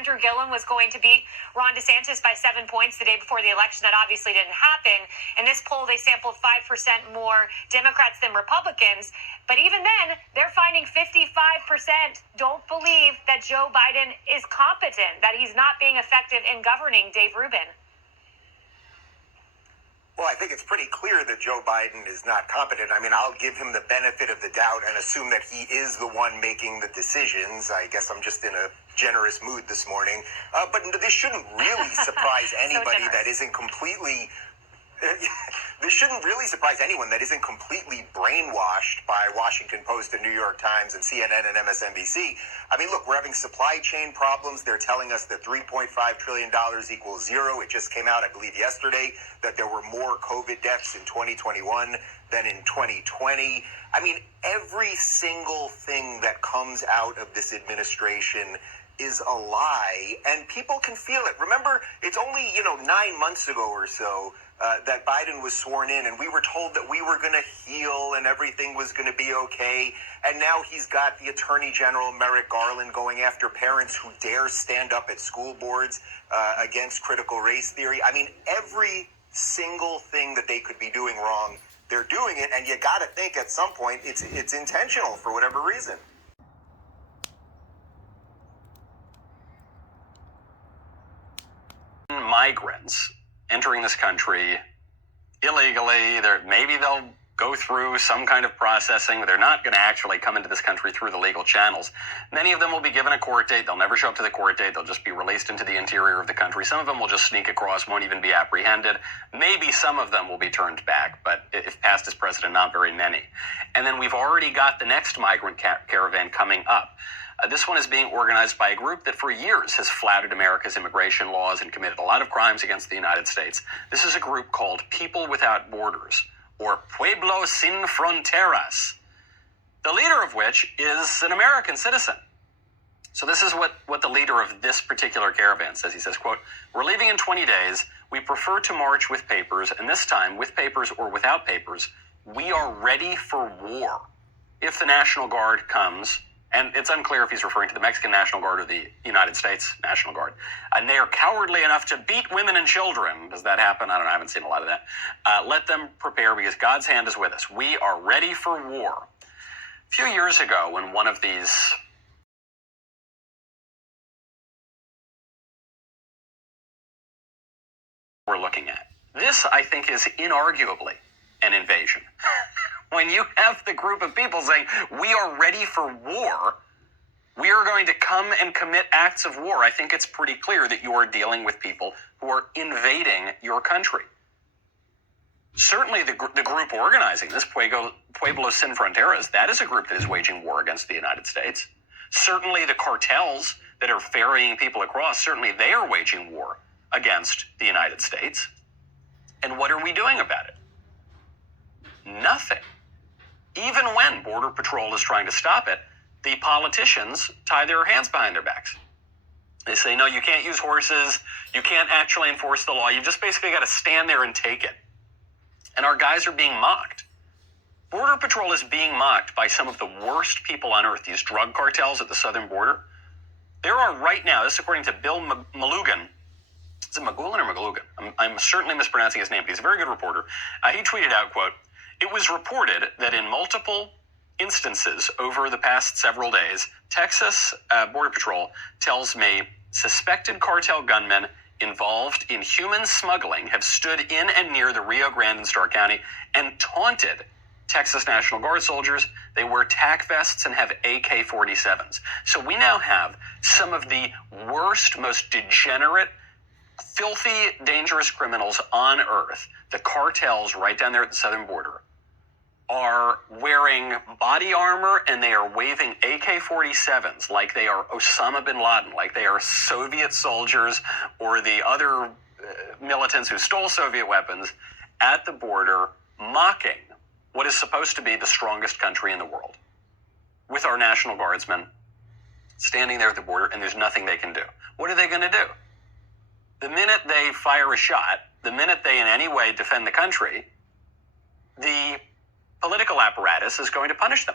Andrew Gillum was going to beat Ron DeSantis by 7 points the day before the election. That obviously didn't happen. In this poll, they sampled 5% more Democrats than Republicans. But even then, they're finding 55% don't believe that Joe Biden is competent, that he's not being effective in governing. Dave Rubin. Well, I think it's pretty clear that Joe Biden is not competent. I mean, I'll give him the benefit of the doubt and assume that he is the one making the decisions. I guess I'm just in a generous mood this morning. But this shouldn't really surprise anybody that isn't completely... This shouldn't really surprise anyone that isn't completely brainwashed by Washington Post and New York Times and CNN and MSNBC. I mean, look, we're having supply chain problems. They're telling us that $3.5 trillion equals zero. It just came out, I believe, yesterday that there were more COVID deaths in 2021 than in 2020. I mean, every single thing that comes out of this administration is a lie, and people can feel it. Remember, it's only, 9 months ago or so that Biden was sworn in, and we were told that we were going to heal and everything was going to be okay. And now he's got the Attorney General, Merrick Garland, going after parents who dare stand up at school boards against critical race theory. I mean, every single thing that they could be doing wrong, they're doing it, and you got to think at some point it's intentional for whatever reason. Migrants entering this country illegally, maybe they'll go through some kind of processing. They're not going to actually come into this country through the legal channels. Many of them will be given a court date. They'll never show up to the court date. They'll just be released into the interior of the country. Some of them will just sneak across, won't even be apprehended. Maybe some of them will be turned back, but if past is precedent, not very many. And then we've already got the next migrant caravan coming up. This one is being organized by a group that for years has flouted America's immigration laws and committed a lot of crimes against the United States. This is a group called People Without Borders, or Pueblo Sin Fronteras, the leader of which is an American citizen. So this is what the leader of this particular caravan says. He says, quote, "We're leaving in 20 days. We prefer to march with papers, and this time, with papers or without papers, we are ready for war. If the National Guard comes," and it's unclear if he's referring to the Mexican National Guard or the United States National Guard, "and they are cowardly enough to beat women and children." Does that happen? I don't know. I haven't seen a lot of that. "Let them prepare because God's hand is with us. We are ready for war." A few years ago, when one of these we're looking at, this, I think, is inarguably an invasion. When you have the group of people saying, we are ready for war, we are going to come and commit acts of war, I think it's pretty clear that you are dealing with people who are invading your country. Certainly the group organizing this, Pueblo Sin Fronteras, that is a group that is waging war against the United States. Certainly the cartels that are ferrying people across, certainly they are waging war against the United States. And what are we doing about it? Nothing. Even when Border Patrol is trying to stop it, the politicians tie their hands behind their backs. They say, no, you can't use horses. You can't actually enforce the law. You just basically got to stand there and take it. And our guys are being mocked. Border Patrol is being mocked by some of the worst people on earth, these drug cartels at the southern border. There are right now, this is according to Bill Malugan. Is it Magulin or Maglugan? I'm certainly mispronouncing his name, but he's a very good reporter. He tweeted out, quote, "It was reported that in multiple instances over the past several days, Texas Border Patrol tells me suspected cartel gunmen involved in human smuggling have stood in and near the Rio Grande and Starr County and taunted Texas National Guard soldiers. They wear tack vests and have AK-47s. So we now have some of the worst, most degenerate, filthy, dangerous criminals on earth. The cartels right down there at the southern border are wearing body armor and they are waving AK-47s like they are Osama bin Laden, like they are Soviet soldiers or the other militants who stole Soviet weapons at the border, mocking what is supposed to be the strongest country in the world, with our National Guardsmen standing there at the border, and there's nothing they can do. What are they going to do? The minute they fire a shot, the minute they in any way defend the country, the political apparatus is going to punish them.